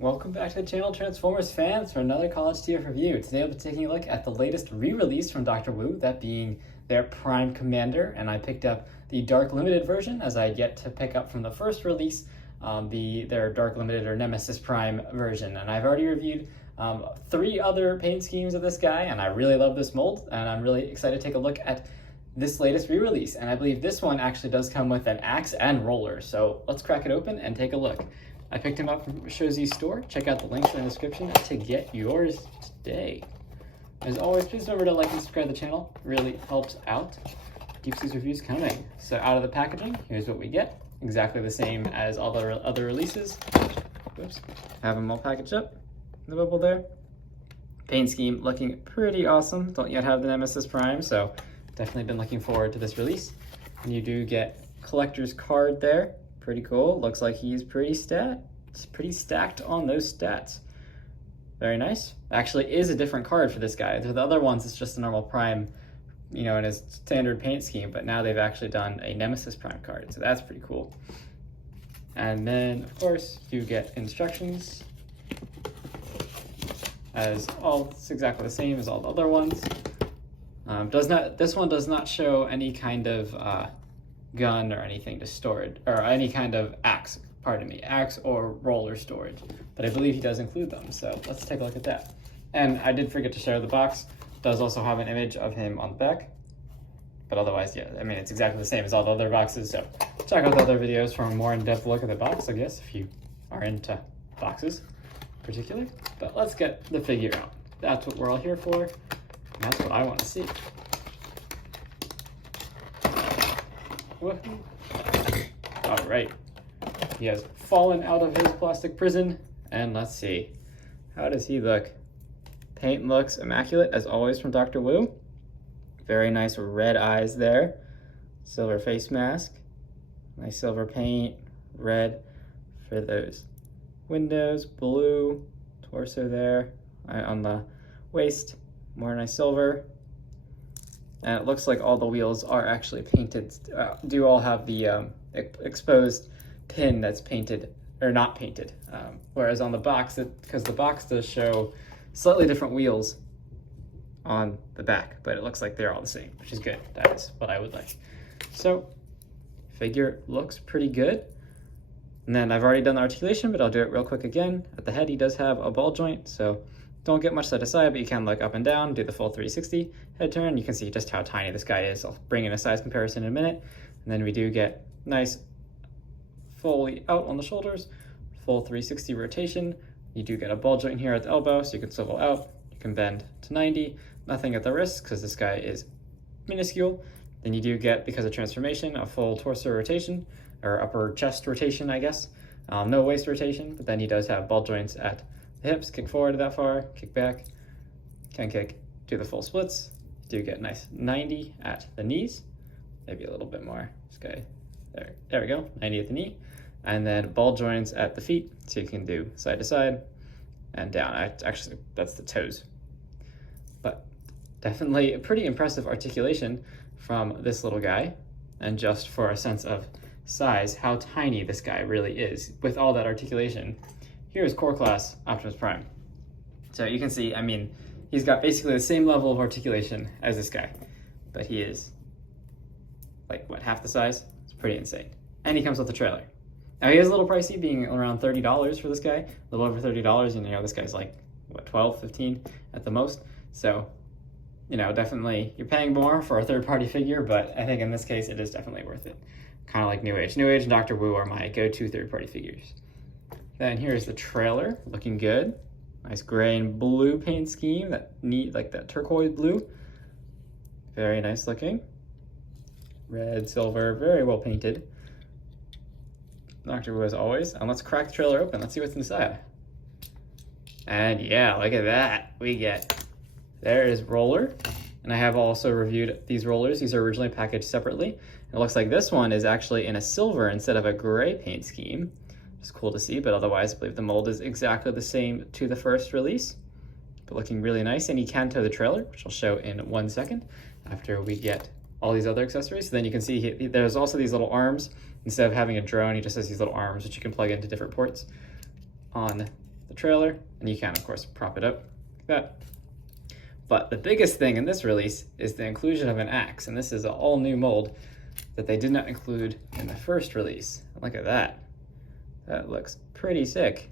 Welcome back to the channel, Transformers fans, for another College TF review. Today I'll be taking a look at the latest re-release from Dr. Wu, that being their Prime Commander, and I picked up the Dark Limited version, as I had yet to pick up from the first release, their Dark Limited or Nemesis Prime version. And I've already reviewed 3 other paint schemes of this guy, and I really love this mold, and I'm really excited to take a look at this latest re-release. And I believe this one actually does come with an axe and roller, so let's crack it open and take a look. I picked him up from Showzi's store. Check out the links in the description to get yours today. As always, please remember to like and subscribe to the channel. It really helps out. Keeps these reviews coming. So out of the packaging, here's what we get. Exactly the same as all the other releases. Whoops. Have them all packaged up. The bubble there. Paint scheme looking pretty awesome. Don't yet have the Nemesis Prime, so definitely been looking forward to this release. And you do get collector's card there. Pretty cool. Looks like he's pretty stacked on those stats. Very nice. Actually is a different card for this guy. The other ones it's just a normal Prime, in his standard paint scheme, but now they've actually done a Nemesis Prime card, so that's pretty cool. And then, of course, you get instructions. It's exactly the same as all the other ones. This one does not show any kind of gun or anything to store it, or any kind of axe or roller storage, but I believe he does include them, so let's take a look at that. And I did forget to show the box. It does also have an image of him on the back, but otherwise, yeah, it's exactly the same as all the other boxes, so check out the other videos for a more in-depth look at the box, I guess, if you are into boxes in particular. But let's get the figure out. That's what we're all here for, and that's what I want to see. All right, he has fallen out of his plastic prison, and let's see, how does he look? Paint looks immaculate as always from Dr. Wu. Very nice red eyes there, silver face mask, nice silver paint, red for those windows, blue torso there on the waist, more nice silver. And it looks like all the wheels are actually painted, do all have the exposed pin that's painted, or not painted. Whereas on the box, because the box does show slightly different wheels on the back, but it looks like they're all the same, which is good. That is what I would like. So, figure looks pretty good. And then I've already done the articulation, but I'll do it real quick again. At the head, he does have a ball joint, so don't get much side to side, but you can look up and down, do the full 360 head turn. You can see just how tiny this guy is. I'll bring in a size comparison in a minute. And then we do get nice fully out on the shoulders, full 360 rotation. You do get a ball joint here at the elbow, so you can swivel out. You can bend to 90, nothing at the wrist because this guy is minuscule. Then you do get, because of transformation, a full torso rotation, or upper chest rotation, I guess. No waist rotation, but then he does have ball joints at the hips, kick forward that far, kick back, can kick, do the full splits. Do get nice 90 at the knees, maybe a little bit more. This guy, there we go, 90 at the knee. And then ball joints at the feet, so you can do side to side and down. Actually, that's the toes. But definitely a pretty impressive articulation from this little guy. And just for a sense of size, how tiny this guy really is with all that articulation. Here's core class Optimus Prime. So you can see, he's got basically the same level of articulation as this guy, but he is like, what, half the size? It's pretty insane. And he comes with a trailer. Now he is a little pricey, being around $30 for this guy, a little over $30, and this guy's like, what, 12, 15 at the most. So, definitely you're paying more for a third-party figure, but I think in this case it is definitely worth it. Kind of like New Age. New Age and Dr. Wu are my go-to third-party figures. Then here's the trailer, looking good. Nice gray and blue paint scheme, that turquoise blue. Very nice looking. Red, silver, very well painted. Dr. Wu as always. And let's crack the trailer open. Let's see what's inside. And yeah, look at that. There is roller. And I have also reviewed these rollers. These are originally packaged separately. It looks like this one is actually in a silver instead of a gray paint scheme. It's cool to see, but otherwise I believe the mold is exactly the same to the first release. But looking really nice, and he can tow the trailer, which I'll show in 1 second after we get all these other accessories. So then you can see there's also these little arms. Instead of having a drone, he just has these little arms which you can plug into different ports on the trailer, and you can, of course, prop it up like that. But the biggest thing in this release is the inclusion of an axe, and this is an all-new mold that they did not include in the first release. Look at that. That looks pretty sick.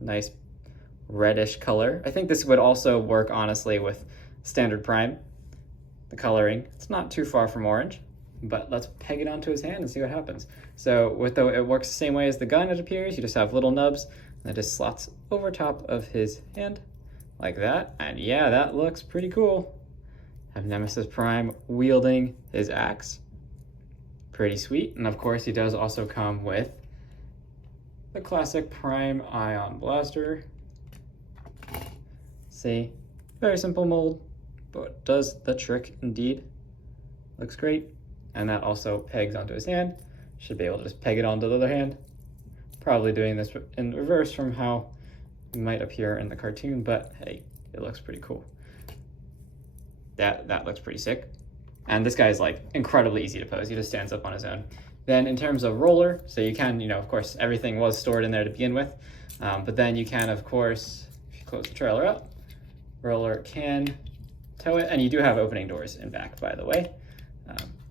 Nice reddish color. I think this would also work, honestly, with standard Prime. The coloring, it's not too far from orange, but let's peg it onto his hand and see what happens. So it works the same way as the gun, it appears. You just have little nubs, and it just slots over top of his hand like that. And yeah, that looks pretty cool. Have Nemesis Prime wielding his axe. Pretty sweet. And of course, he does also come with the classic Prime Ion Blaster. See, very simple mold, but does the trick indeed. Looks great. And that also pegs onto his hand. Should be able to just peg it onto the other hand. Probably doing this in reverse from how it might appear in the cartoon, but hey, it looks pretty cool. That looks pretty sick. And this guy is like incredibly easy to pose. He just stands up on his own. Then in terms of roller, so you can, of course, everything was stored in there to begin with. But then you can, of course, if you close the trailer up, roller can tow it. And you do have opening doors in back, by the way.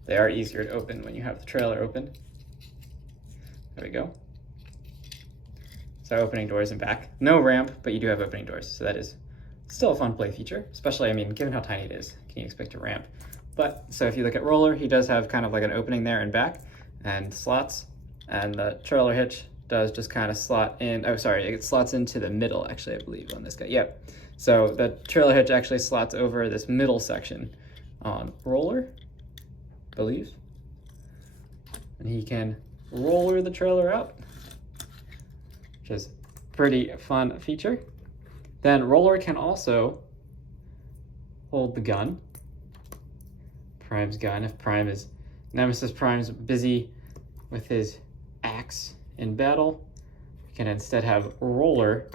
They are easier to open when you have the trailer open. There we go. So opening doors in back. No ramp, but you do have opening doors. So that is still a fun play feature, especially, given how tiny it is, can you expect a ramp? But, so if you look at roller, he does have kind of like an opening there in back and slots. And the trailer hitch does just kind of slot in, oh sorry, it slots into the middle actually, I believe, on this guy. Yep. So the trailer hitch actually slots over this middle section on roller, I believe. And he can roller the trailer out, which is a pretty fun feature. Then roller can also hold the gun, Prime's gun. If Nemesis Prime's busy with his axe in battle, you can instead have roller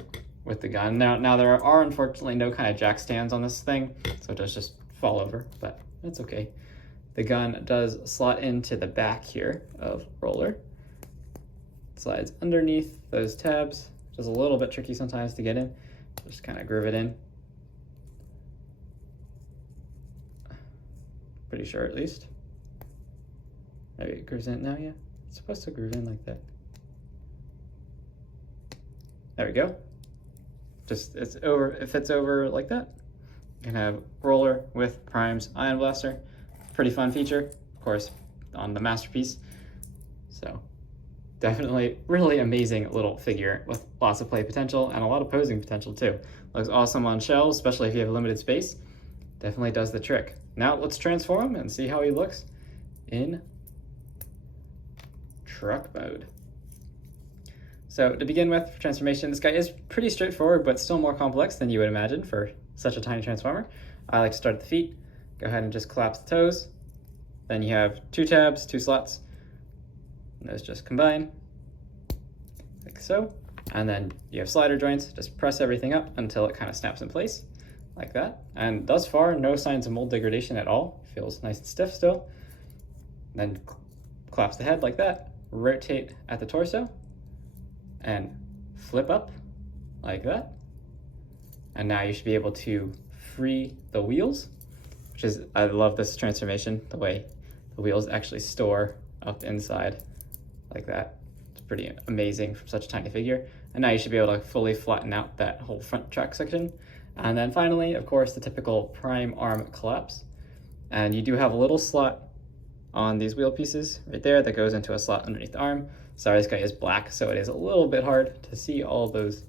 with the gun. Now there are unfortunately no kind of jack stands on this thing, so it does just fall over, but that's okay. The gun does slot into the back here of roller. Slides underneath those tabs, which is a little bit tricky sometimes to get in. Just kind of groove it in. Pretty sure, at least. Maybe it grooves in now, yeah. It's supposed to groove in like that. There we go. It fits over like that. You can have roller with Prime's Ion Blaster. Pretty fun feature, of course, on the Masterpiece. So definitely really amazing little figure with lots of play potential and a lot of posing potential too. Looks awesome on shelves, especially if you have limited space. Definitely does the trick. Now let's transform him and see how he looks in truck mode. So to begin with, for transformation, this guy is pretty straightforward, but still more complex than you would imagine for such a tiny transformer. I like to start at the feet. Go ahead and just collapse the toes. Then you have 2 tabs, 2 slots. And those just combine, like so. And then you have slider joints. Just press everything up until it kind of snaps in place, like that. And thus far, no signs of mold degradation at all. Feels nice and stiff still. Then collapse the head like that. Rotate at the torso. And flip up, like that. And now you should be able to free the wheels, which is, I love this transformation, the way the wheels actually store up inside like that. It's pretty amazing from such a tiny figure. And now you should be able to fully flatten out that whole front track section. And then finally, of course, the typical Prime arm collapse. And you do have a little slot on these wheel pieces right there that goes into a slot underneath the arm. Sorry, this guy is black, so it is a little bit hard to see all those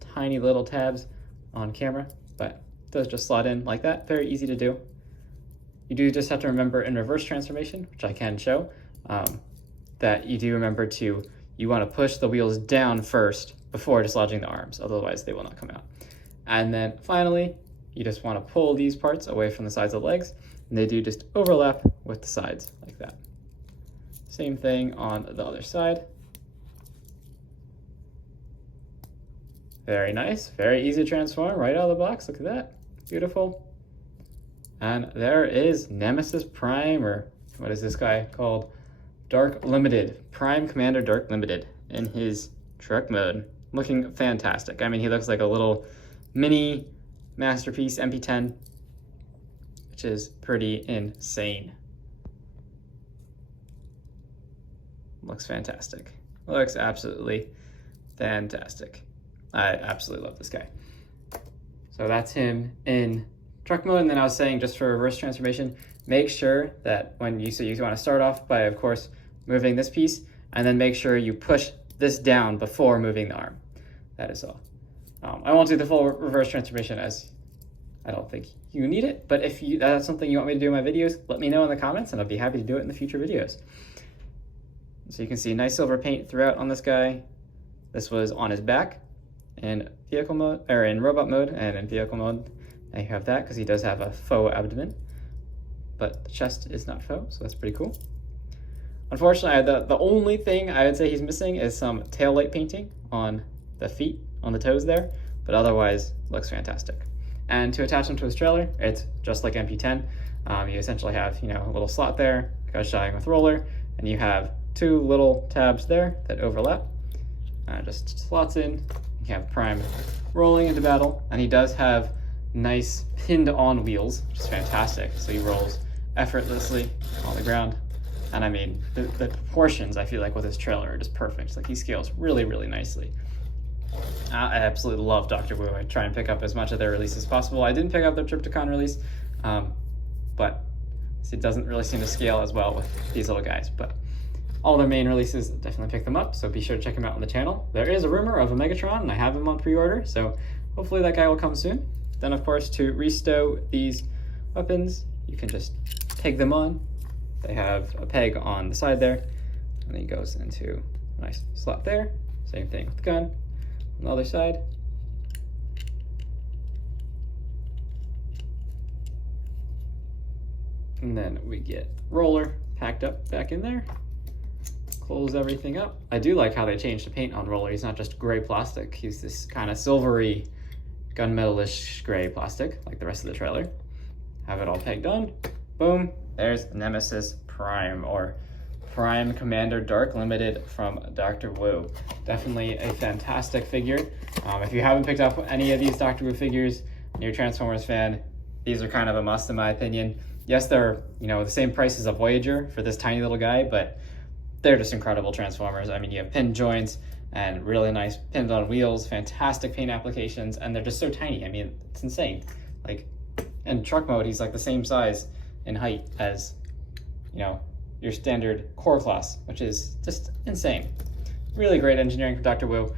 tiny little tabs on camera, but it does just slot in like that. Very easy to do. You do just have to remember in reverse transformation, which I can show, that you do remember you want to push the wheels down first before dislodging the arms, otherwise they will not come out. And then finally, you just want to pull these parts away from the sides of the legs, and they do just overlap with the sides like that. Same thing on the other side. Very nice, very easy to transform right out of the box. Look at that, beautiful. And there is Nemesis Prime, or what is this guy called? Dark Limited, Prime Commander Dark Limited in his truck mode. looking fantastic. I mean, he looks like a little mini masterpiece MP10, which is pretty insane. Looks fantastic. Looks absolutely fantastic. I absolutely love this guy. So that's him in truck mode. And then I was saying, just for reverse transformation, make sure that when you want to start off by, of course, moving this piece, and then make sure you push this down before moving the arm. That is all. I won't do the full reverse transformation, as I don't think you need it, but if that's something you want me to do in my videos, let me know in the comments and I'll be happy to do it in the future videos. So you can see nice silver paint throughout on this guy. This was on his back in vehicle mode, or in robot mode, and in vehicle mode. Now you have that because he does have a faux abdomen, but the chest is not faux, so that's pretty cool. Unfortunately, the only thing I would say he's missing is some tail light painting on the feet, on the toes there, but otherwise looks fantastic. And to attach him to his trailer, it's just like MP10. You essentially have, a little slot there, goes shine with roller, and you have two little tabs there that overlap. Just slots in. You have Prime rolling into battle, and he does have nice pinned on wheels, which is fantastic. So he rolls effortlessly on the ground. And I mean, the proportions, I feel like, with his trailer are just perfect. Like, he scales really, really nicely. I absolutely love Dr. Wu. I try and pick up as much of their release as possible. I didn't pick up their Trypticon release, but it doesn't really seem to scale as well with these little guys. But all their main releases, definitely pick them up, so be sure to check them out on the channel. There is a rumor of a Megatron, and I have him on pre-order, so hopefully that guy will come soon. Then, of course, to restow these weapons, you can just peg them on. They have a peg on the side there, and then he goes into a nice slot there. Same thing with the gun on the other side. And then we get roller packed up back in there. Close everything up. I do like how they changed the paint on roller. He's not just gray plastic. He's this kind of silvery, gunmetal-ish gray plastic, like the rest of the trailer. Have it all pegged on. Boom. There's Nemesis Prime, or Prime Commander Dark Limited from Dr. Wu. Definitely a fantastic figure. If you haven't picked up any of these Dr. Wu figures and you're a Transformers fan, these are kind of a must in my opinion. Yes, they're the same price as a Voyager for this tiny little guy, but they're just incredible Transformers. I mean, you have pin joints and really nice pinned on wheels, fantastic paint applications, and they're just so tiny. I mean, it's insane. Like, in truck mode, he's like the same size in height as, your standard core class, which is just insane. Really great engineering from Dr. Wu.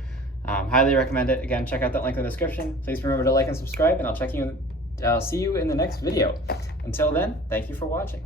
Highly recommend it. Again, check out that link in the description. Please remember to like and subscribe, and I'll see you in the next video. Until then, thank you for watching.